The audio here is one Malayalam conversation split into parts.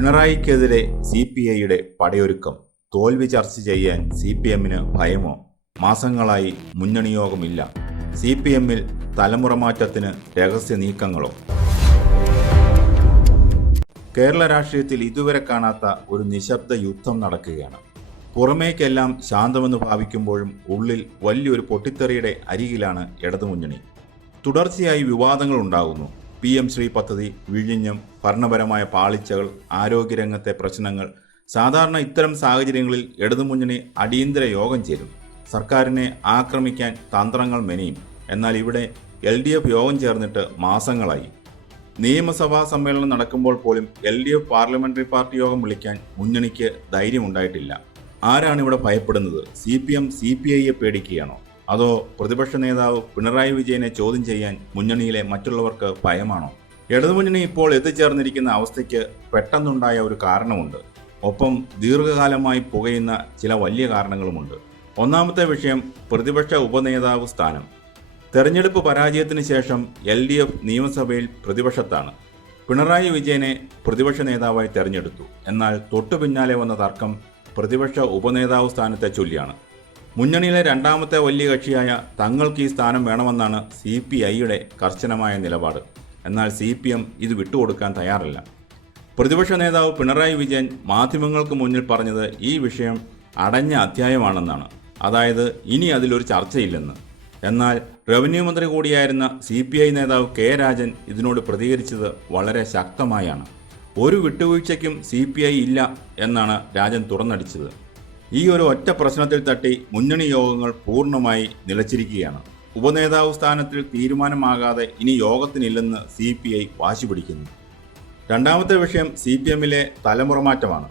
പിണറായിക്കെതിരെ CPIയുടെ പടയൊരുക്കം. തോൽവി ചർച്ച ചെയ്യാൻ CPMന് ഭയമോ? മാസങ്ങളായി മുന്നണി യോഗമില്ല. CPMൽ തലമുറ മാറ്റത്തിന് രഹസ്യ നീക്കങ്ങളോ? കേരള രാഷ്ട്രീയത്തിൽ ഇതുവരെ കാണാത്ത ഒരു നിശബ്ദ യുദ്ധം നടക്കുകയാണ്. പുറമേക്കെല്ലാം ശാന്തമെന്ന് ഭാവിക്കുമ്പോഴും ഉള്ളിൽ വലിയൊരു പൊട്ടിത്തെറിയുടെ അരികിലാണ് ഇടതുമുന്നണി. തുടർച്ചയായി വിവാദങ്ങൾ ഉണ്ടാകുന്നു. PM ശ്രീ പദ്ധതി, വിഴിഞ്ഞം, ഭരണപരമായ പാളിച്ചകൾ, ആരോഗ്യരംഗത്തെ പ്രശ്നങ്ങൾ. സാധാരണ ഇത്തരം സാഹചര്യങ്ങളിൽ ഇടതുമുന്നണി അടിയന്തര യോഗം ചേരും. സർക്കാരിനെ ആക്രമിക്കാൻ തന്ത്രങ്ങൾ മെനയും. എന്നാൽ ഇവിടെ LDF യോഗം ചേർന്നിട്ട് മാസങ്ങളായി. നിയമസഭാ സമ്മേളനം നടക്കുമ്പോൾ പോലും LDF പാർലമെന്ററി പാർട്ടി യോഗം വിളിക്കാൻ മുന്നണിക്ക് ധൈര്യമുണ്ടായിട്ടില്ല. ആരാണ് ഇവിടെ ഭയപ്പെടുന്നത്? CPM CPIയെ പേടിക്കുകയാണോ? അതോ പ്രതിപക്ഷ നേതാവ് പിണറായി വിജയനെ ചോദ്യം ചെയ്യാൻ മുന്നണിയിലെ മറ്റുള്ളവർക്ക് ഭയമാണോ? ഇടതുമുന്നണി ഇപ്പോൾ എത്തിച്ചേർന്നിരിക്കുന്ന അവസ്ഥയ്ക്ക് പെട്ടെന്നുണ്ടായ ഒരു കാരണമുണ്ട്. ഒപ്പം ദീർഘകാലമായി പുകയുന്ന ചില വലിയ കാരണങ്ങളുമുണ്ട്. ഒന്നാമത്തെ വിഷയം പ്രതിപക്ഷ ഉപനേതാവ് സ്ഥാനം. തെരഞ്ഞെടുപ്പ് പരാജയത്തിന് ശേഷം LDF നിയമസഭയിൽ പ്രതിപക്ഷത്താണ്. പിണറായി വിജയനെ പ്രതിപക്ഷ നേതാവായി തെരഞ്ഞെടുത്തു. എന്നാൽ തൊട്ടു പിന്നാലെ വന്ന തർക്കം പ്രതിപക്ഷ ഉപനേതാവ് സ്ഥാനത്തെ ചൊല്ലിയാണ്. മുന്നണിയിലെ രണ്ടാമത്തെ വലിയ കക്ഷിയായ തങ്ങൾക്ക് ഈ സ്ഥാനം വേണമെന്നാണ് CPIയുടെ കർശനമായ നിലപാട്. എന്നാൽ CPM ഇത് വിട്ടുകൊടുക്കാൻ തയ്യാറല്ല. പ്രതിപക്ഷ നേതാവ് പിണറായി വിജയൻ മാധ്യമങ്ങൾക്ക് മുന്നിൽ പറഞ്ഞത് ഈ വിഷയം അടഞ്ഞ അധ്യായമാണെന്നാണ്. അതായത് ഇനി അതിലൊരു ചർച്ചയില്ലെന്ന്. എന്നാൽ റവന്യൂ മന്ത്രി കൂടിയായിരുന്ന CPI നേതാവ് K രാജൻ ഇതിനോട് പ്രതികരിച്ചത് വളരെ ശക്തമായാണ്. ഒരു വിട്ടുവീഴ്ചയ്ക്കും CPI ഇല്ല എന്നാണ് രാജൻ തുറന്നടിച്ചത്. ഈ ഒരു ഒറ്റ പ്രശ്നത്തിൽ തട്ടി മുന്നണി യോഗങ്ങൾ പൂർണ്ണമായി നിലച്ചിരിക്കുകയാണ്. ഉപനേതാവ് സ്ഥാനത്തിൽ തീരുമാനമാകാതെ ഇനി യോഗത്തിനില്ലെന്ന് CPI വാശി പിടിക്കുന്നു. രണ്ടാമത്തെ വിഷയം CPMലെ തലമുറ മാറ്റമാണ്.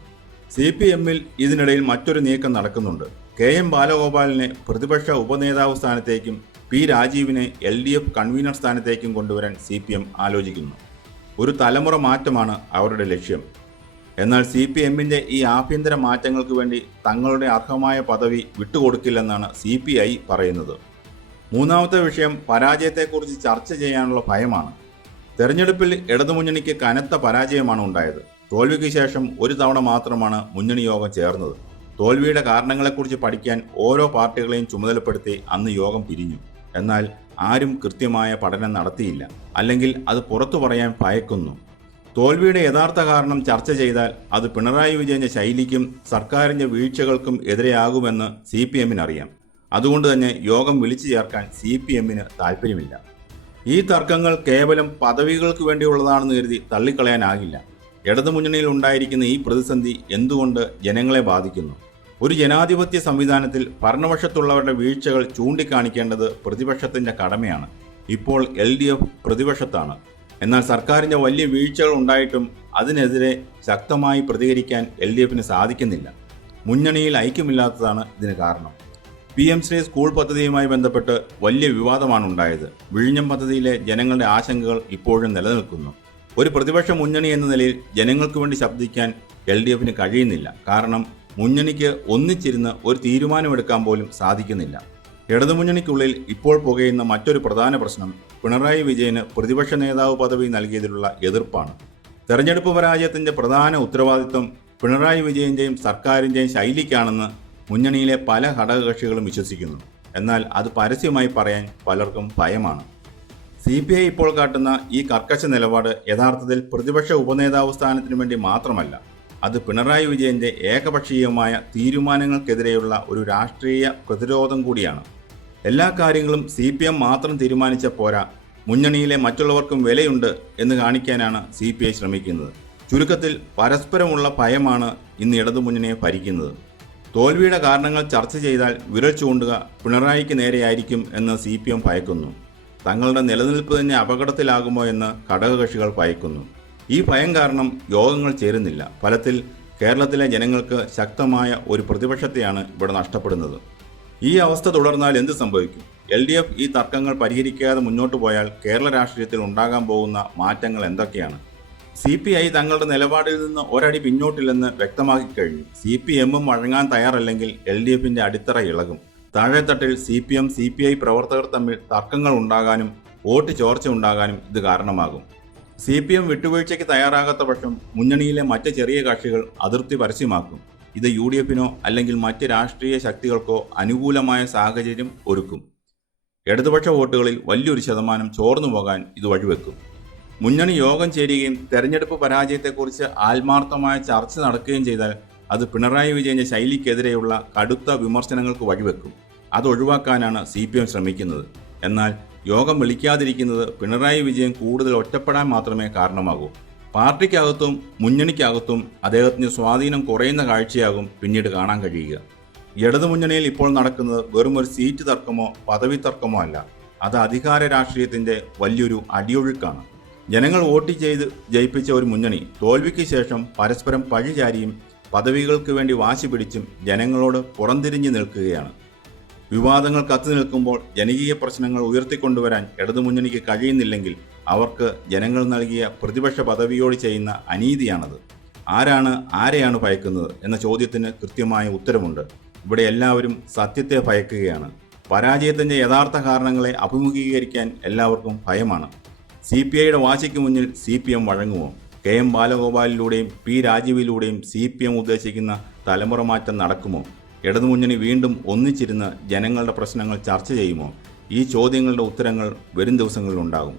CPMൽ ഇതിനിടയിൽ മറ്റൊരു നീക്കം നടക്കുന്നുണ്ട്. KM ബാലഗോപാലിനെ പ്രതിപക്ഷ ഉപനേതാവ് സ്ഥാനത്തേക്കും P രാജീവിനെ LDF കൺവീനർ സ്ഥാനത്തേക്കും കൊണ്ടുവരാൻ CPM ആലോചിക്കുന്നു. ഒരു തലമുറ മാറ്റമാണ് അവരുടെ ലക്ഷ്യം. എന്നാൽ CPMന്റെ ഈ ആഭ്യന്തര മാറ്റങ്ങൾക്ക് വേണ്ടി തങ്ങളുടെ അർഹമായ പദവി വിട്ടുകൊടുക്കില്ലെന്നാണ് CPI പറയുന്നത്. മൂന്നാമത്തെ വിഷയം പരാജയത്തെക്കുറിച്ച് ചർച്ച ചെയ്യാനുള്ള ഭയമാണ്. തെരഞ്ഞെടുപ്പിൽ ഇടതുമുന്നണിക്ക് കനത്ത പരാജയമാണ് ഉണ്ടായത്. തോൽവിക്ക് ശേഷം ഒരു തവണ മാത്രമാണ് മുന്നണി യോഗം ചേർന്നത്. തോൽവിയുടെ കാരണങ്ങളെക്കുറിച്ച് പഠിക്കാൻ ഓരോ പാർട്ടികളെയും ചുമതലപ്പെടുത്തി അന്ന് യോഗം പിരിഞ്ഞു. എന്നാൽ ആരും കൃത്യമായ പഠനം നടത്തിയില്ല. അല്ലെങ്കിൽ അത് പുറത്തു പറയാൻ ഭയക്കുന്നു. തോൽവിയുടെ യഥാർത്ഥ കാരണം ചർച്ച ചെയ്താൽ അത് പിണറായി വിജയന്റെ ശൈലിക്കും സർക്കാരിന്റെ വീഴ്ചകൾക്കും എതിരെയാകുമെന്ന് CPMനറിയാം. അതുകൊണ്ട് തന്നെ യോഗം വിളിച്ചു ചേർക്കാൻ CPMന് താല്പര്യമില്ല. ഈ തർക്കങ്ങൾ കേവലം പദവികൾക്ക് വേണ്ടിയുള്ളതാണെന്ന് കരുതി തള്ളിക്കളയാനാകില്ല. ഇടതുമുന്നണിയിൽ ഉണ്ടായിരിക്കുന്ന ഈ പ്രതിസന്ധി എന്തുകൊണ്ട് ജനങ്ങളെ ബാധിക്കുന്നു? ഒരു ജനാധിപത്യ സംവിധാനത്തിൽ ഭരണപക്ഷത്തുള്ളവരുടെ വീഴ്ചകൾ ചൂണ്ടിക്കാണിക്കേണ്ടത് പ്രതിപക്ഷത്തിന്റെ കടമയാണ്. ഇപ്പോൾ LDF പ്രതിപക്ഷത്താണ്. എന്നാൽ സർക്കാരിൻ്റെ വലിയ വീഴ്ചകൾ ഉണ്ടായിട്ടും അതിനെതിരെ ശക്തമായി പ്രതികരിക്കാൻ LDFന് സാധിക്കുന്നില്ല. മുന്നണിയിൽ ഐക്യമില്ലാത്തതാണ് ഇതിന് കാരണം. PM ശ്രീ സ്കൂൾ പദ്ധതിയുമായി ബന്ധപ്പെട്ട് വലിയ വിവാദമാണ് ഉണ്ടായത്. വിഴിഞ്ഞം പദ്ധതിയിലെ ജനങ്ങളുടെ ആശങ്കകൾ ഇപ്പോഴും നിലനിൽക്കുന്നു. ഒരു പ്രതിപക്ഷ മുന്നണി എന്ന നിലയിൽ ജനങ്ങൾക്ക് വേണ്ടി ശബ്ദിക്കാൻ LDFന് കഴിയുന്നില്ല. കാരണം മുന്നണിക്ക് ഒന്നിച്ചിരുന്ന് ഒരു തീരുമാനമെടുക്കാൻ പോലും സാധിക്കുന്നില്ല. ഇടതുമുന്നണിക്കുള്ളിൽ ഇപ്പോൾ പുകയുന്ന മറ്റൊരു പ്രധാന പ്രശ്നം പിണറായി വിജയന് പ്രതിപക്ഷ നേതാവ് പദവി നൽകിയതിലുള്ള എതിർപ്പാണ്. തെരഞ്ഞെടുപ്പ് പരാജയത്തിന്റെ പ്രധാന ഉത്തരവാദിത്വം പിണറായി വിജയന്റെയും സർക്കാരിന്റെയും ശൈലിക്കാണെന്ന് മുന്നണിയിലെ പല ഘടകകക്ഷികളും വിശ്വസിക്കുന്നു. എന്നാൽ അത് പരസ്യമായി പറയാൻ പലർക്കും ഭയമാണ്. CPI ഇപ്പോൾ കാട്ടുന്ന ഈ കർക്കശ നിലപാട് യഥാർത്ഥത്തിൽ പ്രതിപക്ഷ ഉപനേതാവ് സ്ഥാനത്തിനു വേണ്ടി മാത്രമല്ല, അത് പിണറായി വിജയന്റെ ഏകപക്ഷീയമായ തീരുമാനങ്ങൾക്കെതിരെയുള്ള ഒരു രാഷ്ട്രീയ പ്രതിരോധം കൂടിയാണ്. എല്ലാ കാര്യങ്ങളും CPM മാത്രം തീരുമാനിച്ച പോരാ, മുന്നണിയിലെ മറ്റുള്ളവർക്കും വിലയുണ്ട് എന്ന് കാണിക്കാനാണ് CPI ശ്രമിക്കുന്നത്. ചുരുക്കത്തിൽ പരസ്പരമുള്ള ഭയമാണ് ഇന്ന് ഇടതുമുന്നണിയെ ഭരിക്കുന്നത്. തോൽവിയുടെ കാരണങ്ങൾ ചർച്ച ചെയ്താൽ വിരൽ ചൂണ്ടുക പിണറായിക്ക് നേരെയായിരിക്കും എന്ന് CPM ഭയക്കുന്നു. തങ്ങളുടെ നിലനിൽപ്പ് തന്നെ അപകടത്തിലാകുമോ എന്ന് ഘടകകക്ഷികൾ ഭയക്കുന്നു. ഈ ഭയം കാരണം യോഗങ്ങൾ ചേരുന്നില്ല. ഫലത്തിൽ കേരളത്തിലെ ജനങ്ങൾക്ക് ശക്തമായ ഒരു പ്രതിപക്ഷത്തെയാണ് ഇവിടെ നഷ്ടപ്പെടുന്നത്. ഈ അവസ്ഥ തുടർന്നാൽ എന്ത് സംഭവിക്കും? LDF ഈ തർക്കങ്ങൾ പരിഹരിക്കാതെ മുന്നോട്ട് പോയാൽ കേരള രാഷ്ട്രീയത്തിൽ ഉണ്ടാകാൻ പോകുന്ന മാറ്റങ്ങൾ എന്തൊക്കെയാണ്? CPI തങ്ങളുടെ നിലപാടിൽ നിന്ന് ഒരടി പിന്നോട്ടില്ലെന്ന് വ്യക്തമാക്കി കഴിഞ്ഞു. CPMും വഴങ്ങാൻ തയ്യാറല്ലെങ്കിൽ LDFന്റെ അടിത്തറ ഇളകും. താഴെത്തട്ടിൽ CPM CPI പ്രവർത്തകർ തമ്മിൽ തർക്കങ്ങൾ ഉണ്ടാകാനും വോട്ട് ചോർച്ച ഉണ്ടാകാനും ഇത് കാരണമാകും. CPM വിട്ടുവീഴ്ചയ്ക്ക് തയ്യാറാകാത്ത പക്ഷം മുന്നണിയിലെ മറ്റ് ചെറിയ കക്ഷികൾ അതിർത്തി പരസ്യമാക്കും. ഇത് UDFനോ അല്ലെങ്കിൽ മറ്റ് രാഷ്ട്രീയ ശക്തികൾക്കോ അനുകൂലമായ സാഹചര്യം ഒരുക്കും. ഇടതുപക്ഷ വോട്ടുകളിൽ വലിയൊരു ശതമാനം ചോർന്നു പോകാൻ ഇത് വഴിവെക്കും. മുന്നണി യോഗം ചേരുകയും തെരഞ്ഞെടുപ്പ് പരാജയത്തെക്കുറിച്ച് ആത്മാർത്ഥമായ ചർച്ച നടക്കുകയും ചെയ്താൽ അത് പിണറായി വിജയന്റെ ശൈലിക്കെതിരെയുള്ള കടുത്ത വിമർശനങ്ങൾക്ക് വഴിവെക്കും. അത് ഒഴിവാക്കാനാണ് CPM ശ്രമിക്കുന്നത്. എന്നാൽ യോഗം വിളിക്കാതിരിക്കുന്നത് പിണറായി വിജയൻ കൂടുതൽ ഒറ്റപ്പെടാൻ മാത്രമേ കാരണമാകൂ. പാർട്ടിക്കകത്തും മുന്നണിക്കകത്തും അദ്ദേഹത്തിന് സ്വാധീനം കുറയുന്ന കാഴ്ചയാകും പിന്നീട് കാണാൻ കഴിയുക. ഇടതുമുന്നണിയിൽ ഇപ്പോൾ നടക്കുന്നത് വെറും ഒരു സീറ്റ് തർക്കമോ പദവി തർക്കമോ അല്ല. അത് അധികാര രാഷ്ട്രീയത്തിന്റെ വലിയൊരു അടിയൊഴുക്കാണ്. ജനങ്ങൾ വോട്ട് ചെയ്ത് ജയിപ്പിച്ച ഒരു മുന്നണി തോൽവിക്ക് ശേഷം പരസ്പരം പഴിചാരിയും പദവികൾക്ക് വേണ്ടി വാശി പിടിച്ചും ജനങ്ങളോട് പുറംതിരിഞ്ഞു നിൽക്കുകയാണ്. വിവാദങ്ങൾ കത്തി നിൽക്കുമ്പോൾ ജനകീയ പ്രശ്നങ്ങൾ ഉയർത്തിക്കൊണ്ടുവരാൻ ഇടതുമുന്നണിക്ക് കഴിയുന്നില്ലെങ്കിൽ അവർക്ക് ജനങ്ങൾ നൽകിയ പ്രതിപക്ഷ പദവിയോട് ചെയ്യുന്ന അനീതിയാണത്. ആരാണ് ആരെയാണ് ഭയക്കുന്നത് എന്ന ചോദ്യത്തിന് കൃത്യമായ ഉത്തരമുണ്ട്. ഇവിടെ എല്ലാവരും സത്യത്തെ ഭയക്കുകയാണ്. പരാജയത്തിൻ്റെ യഥാർത്ഥ കാരണങ്ങളെ അഭിമുഖീകരിക്കാൻ എല്ലാവർക്കും ഭയമാണ്. CPIയുടെ വാശിക്ക് മുന്നിൽ CPM വഴങ്ങുമോ? KM ബാലഗോപാലിലൂടെയും P രാജീവിലൂടെയും CPM ഉദ്ദേശിക്കുന്ന തലമുറ മാറ്റം നടക്കുമോ? ഇടതുമുന്നണി വീണ്ടും ഒന്നിച്ചിരുന്ന് ജനങ്ങളുടെ പ്രശ്നങ്ങൾ ചർച്ച ചെയ്യുമോ? ഈ ചോദ്യങ്ങളുടെ ഉത്തരങ്ങൾ വരും ദിവസങ്ങളിൽ ഉണ്ടാകും.